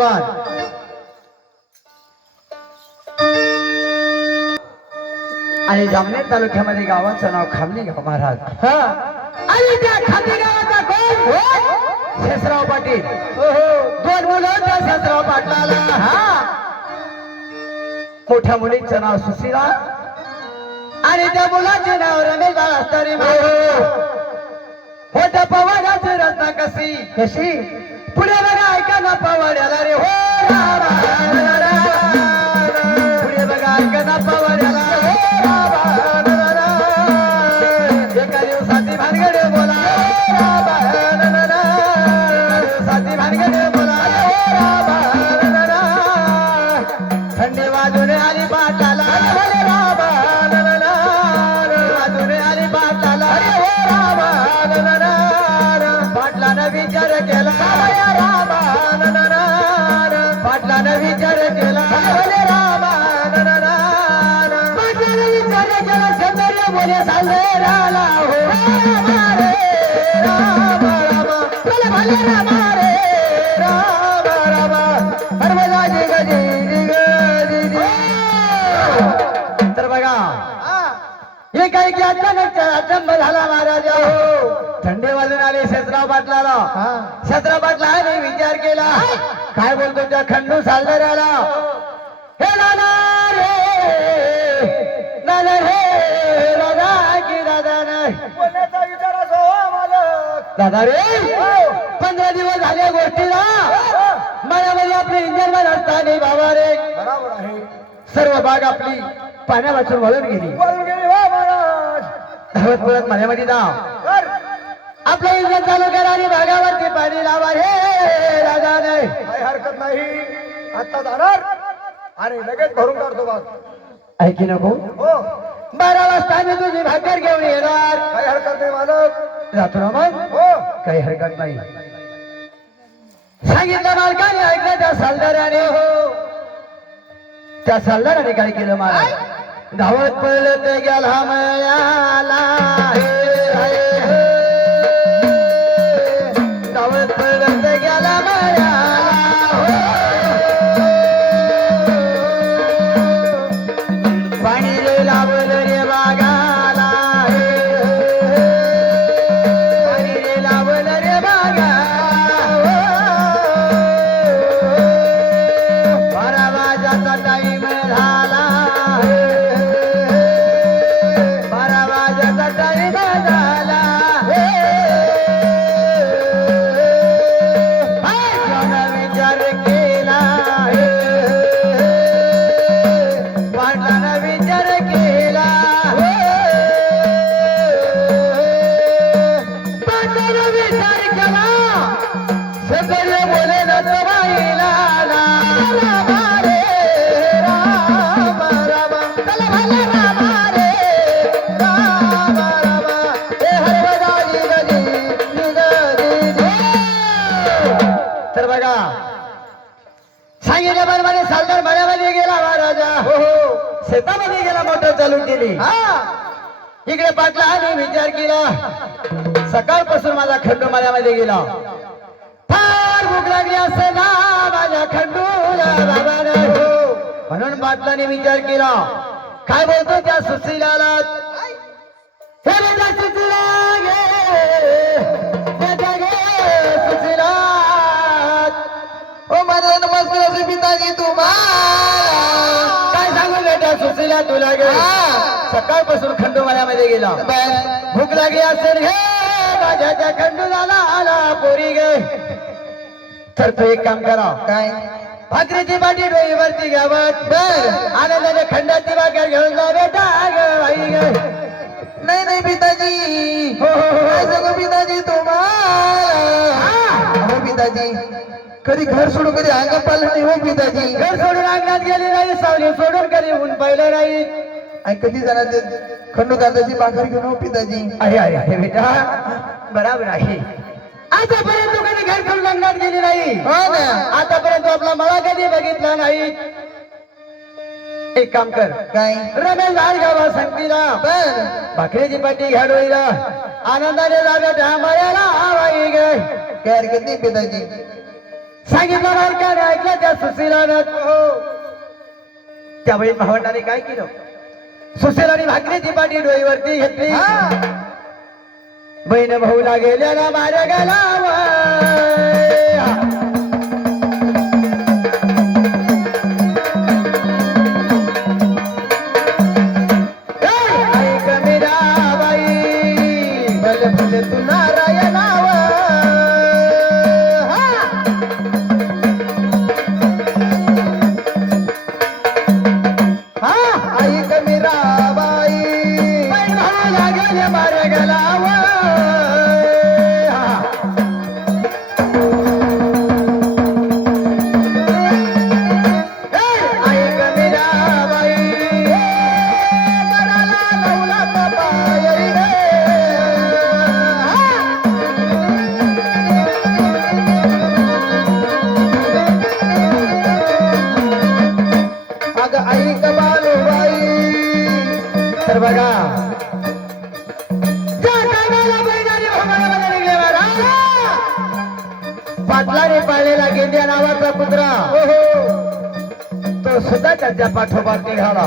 धन्यवाद। आणि जामनेर तालुक्यामध्ये गावाचं नाव खामली गाव महाराज? हा. आणि त्या खामली गावाचा कोण? शेषराव पाटील. दोन मुलं त्या शेषराव पाटलाला. हा. मोठ्या मुलीचं नाव सुशिला. आणि त्या मुलाचे नाव रमेश बाळास्तारी मोठ्या पवाराची रचना कशी? कशी? पुढे बघा ऐका ना पवाड्याला रे. हो रा, रा, रा. हे काय की अचानक अचंब झाला महाराज. हो थंडी वाजून आले पाटलाला. पाटलाने विचार केला. काय बोलतो त्या खंडू सालदऱ्याला हे नाना रे नाना रे कोणाचा विचार असो हो मालक? दादा रे पंधरा दिवस झाले गोष्टीला. मनामध्ये आपले इंजनमध्ये असताना बाबा रे बरोबर आहे. सर्व बाग आपली पाण्या वाचून वळून गेली. बोलून गेली हो महाराज. धावत पळत माझ्यामध्ये जाव. आपलं इंजन चालू करा आणि भागावरती पाणी लावा. हे राजा नाही काही हरकत नाही. आता जाणार. आणि लगेच भरून काढतो बघ ऐकी नको. हो. बारा वाजता मी तुझी भाकर घेऊन येणार. काही हरकत नाही मालक. जातो ना मग? हो. काही हरकत नाही. सांगितलं मालकाने ऐकलं त्या सालदाराने. हो त्या सालदाराने काय केलं मला धावत पडलं ते गेला मयाला विचार केला. सगळे बोले न बाईला राम रे राम राम. चला भला राम रे राम राम. हे हरवदारी गदी निगदी तर बघा सांगितल्याप्रमाणे सालदार मळ्यामध्ये गेला महाराजा. हो हो. शेतामध्ये गेला मोटर चालू केली हा. इकडे पाटला आणि विचार केला. सकाळपासून माझा खंडू मळ्यामध्ये गेला. फार भूक लागली असं ना माझ्या हो. म्हणून पाटलाने विचार केला. काय बोलतो त्या सुशीलाला ओ नमस्कार पिताजी तुम्हाला काय सांगू बेटा सुशीला तुला गे? सकाळपासून खंडोमाळ्यामध्ये गेला. भूक लागली असेल. हे त्या खंडोला आला पोरी गे तर तू एक काम करा. काय? भाकरीची पाठी डोईवरती घ्यावत बर. आनंदाने खंडाची भाकर घेऊन जा बेटा ग बाई ग नाही नाही पिताजी. हो, हो, हो. पिताजी तुम्हाला? हो. पिताजी कधी घर सोडून कधी अंग पाहिलं नाही हो पिताजी. घर सोडून अंगणात गेली नाही सावली सोडून कधी ऊन पाहिलं नाही. आणि कधी जाणार खंडू दादाची भाकर घेऊन हो पिताजी? आहे आहे आहे बेटा बराबर आहे. आतापर्यंत कधी घर सोडून अंगणात गेली नाही. हो आतापर्यंत आपला मला कधी बघितला नाही. एक काम कर. काय? रमेश झाड घ्यावा संगतीला बर. भाकरीची पाटी घ्या डोईला. आनंदाने जागा ढांबळ्याला आवाई ग काय हरकत नाही पिताजी? सांगितलं बारकाने ऐकलं त्या सुशीलानं. हो. त्यावेळी भावंडाने काय केलं? सुशीलाने भाकरीची पाटी डोईवरती घेतली. बहीण भाऊला गेलेला माझ्या पाटलाने पाळलेला गेंद्या नावाचा कुत्रा. हो हो तो सुद्धा त्याच्या पाठोपाठ निघाला.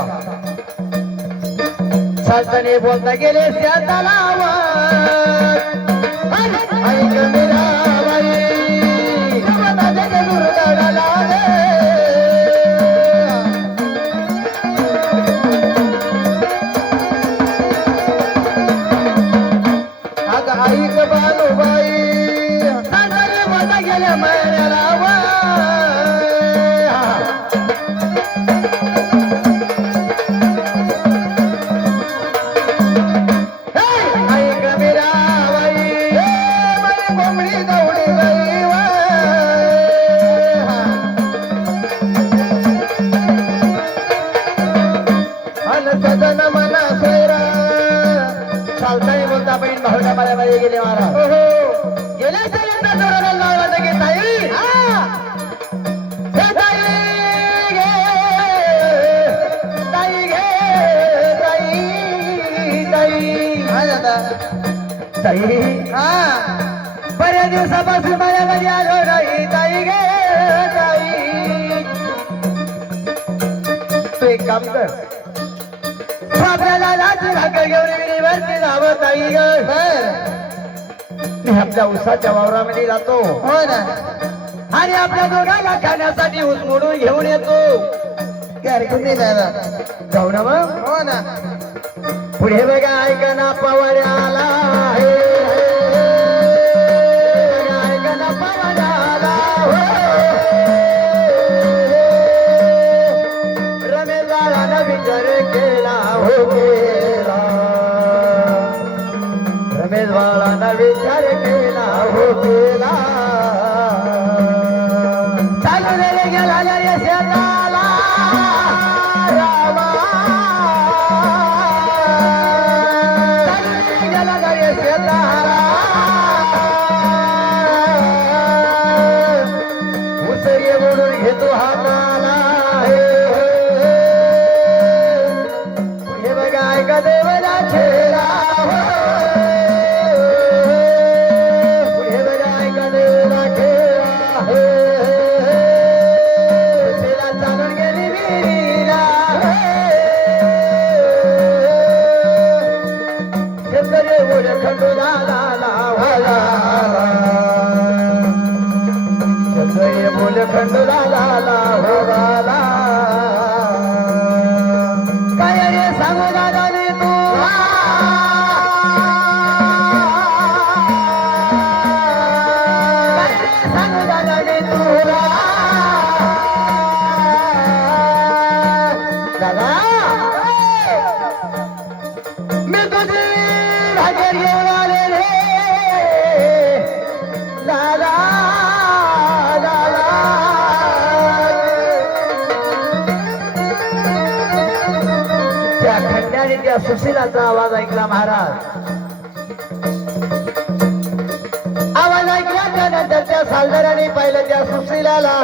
चालताने बोलता गेले त्या तलावात. सदन मना सोयरा चालताना बोलता बहीण भावना मला गेले महाराज ताई हा. बऱ्याच दिवसापासून माझ्यामध्ये आलो नाही ताई गे ताई. तू एक काम कर. आपल्याला लाची भाकर घेऊन विहिरीवरती जावं ताई ग. मी आपल्या उसाच्या वावरामध्ये जातो. हो ना. आणि आपल्या दोघांना खाण्यासाठी ऊस मोडून घेऊन येतो. काय हरकत नाही दादा जाऊ ना मग. हो ना. पुढे बघा ऐकना ना पवाड्याला. हे, हो, हो, हो. रमेश बाळानं विचार केला हो केला. रमेश बाळांना विचार केला हो केला. चालू गेला रे रामा गेला रे त्या सुशिलाचा आवाज ऐकला महाराज. आवाज ऐकला त्यानंतर त्या सालदाराने पाहिलं त्या सुशिलाला.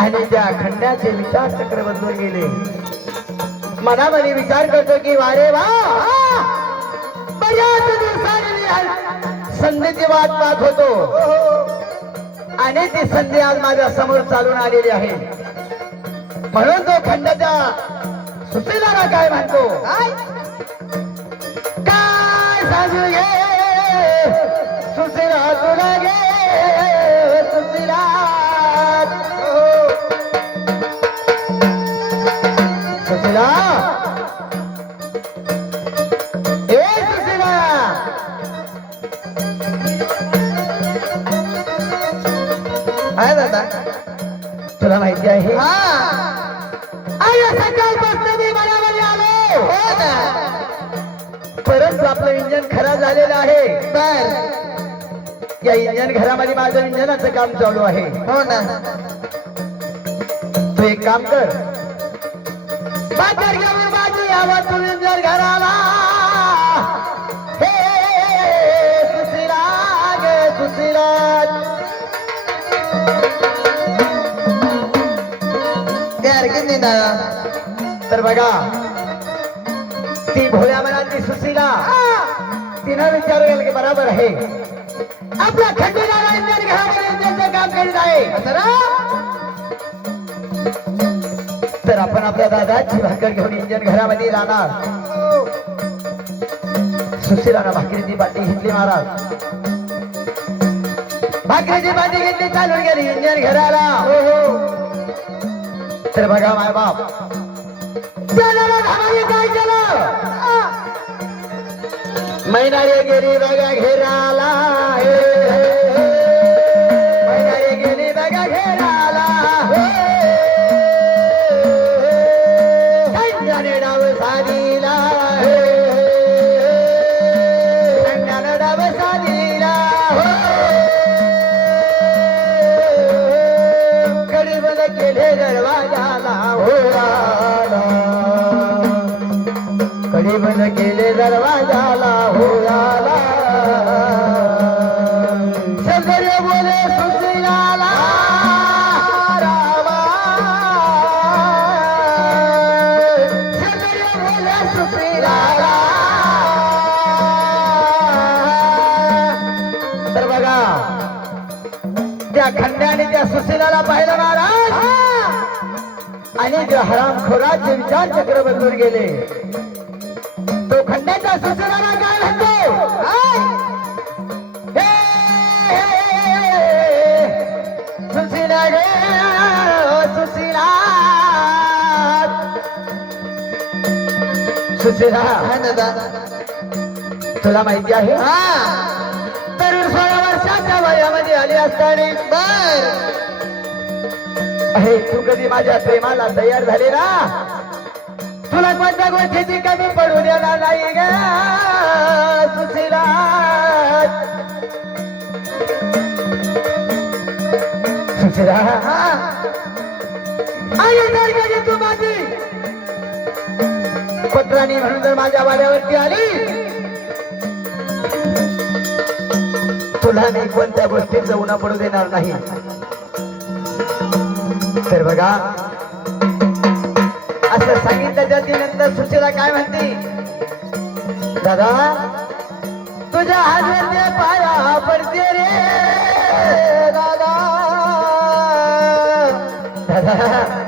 आणि त्या खंड्याचे विचार चक्र बदलून गेले. मनामध्ये विचार करतो की वारे वा बऱ्याच दिवसांनी संधीची वाट पाहत होतो. आणि ती संधी आज माझ्यासमोर चालून आलेली आहे. म्हणून तो खंडाच्या सुशीलाला काय म्हणतो? काय काय सांगू घे सुशीला तुला गे? सुशीला. या इंजन घरामध्ये माझं इंजनाचं काम चालू आहे. हो ना. तू एक काम कर. बाजार घेऊन माझी यावा तू इंजन घराला. हे तर बघा ती भोल्या मनातली सुशीला तिनं विचार केला की बरोबर आहे. आपला खंडीदारा इंजन घरामध्ये इंजनचं काम करीत आहे. तर आपण आपल्या दादाची भाकर घेऊन इंजन घरामध्ये जाणार. सुशिलानं भाकरीची बाटी घेतली महाराज. भाकरीची बाटी घेतली चालून गेली इंजन घराला. हो हो. तर बघा माय बाप त्याला काय केलं मैनारे गेली बघा घेराला आहे सुशिलाला पाहिलं महाराज आणि त्या हरामखोराचे विचार चक्र बदलून गेले. तो खंड्याच्या सुशिलाला काय म्हणतो? हे, हे, हे, सुशिला गे सुशिला सुशिला तुला माहिती आहे? सोळा वर्षाच्या वयामध्ये आली असताना. बर. अरे तू कधी माझ्या प्रेमाला तयार झाले ना? तुला कोणत्या गोष्टीची कमी पडू देणार नाही ग? सुशिला सुशिला आई जर कधी तू माझी पत्रानी म्हणून जर माझ्या वाड्यावरती आली तुला मी कोणत्या गोष्टीत उन्हा पडू देणार नाही. तर बघा असं सांगितलं जातीनंतर सुशीला काय म्हणते? दादा तुझ्या हातवरच्या पाया पडते रे दादा. दादा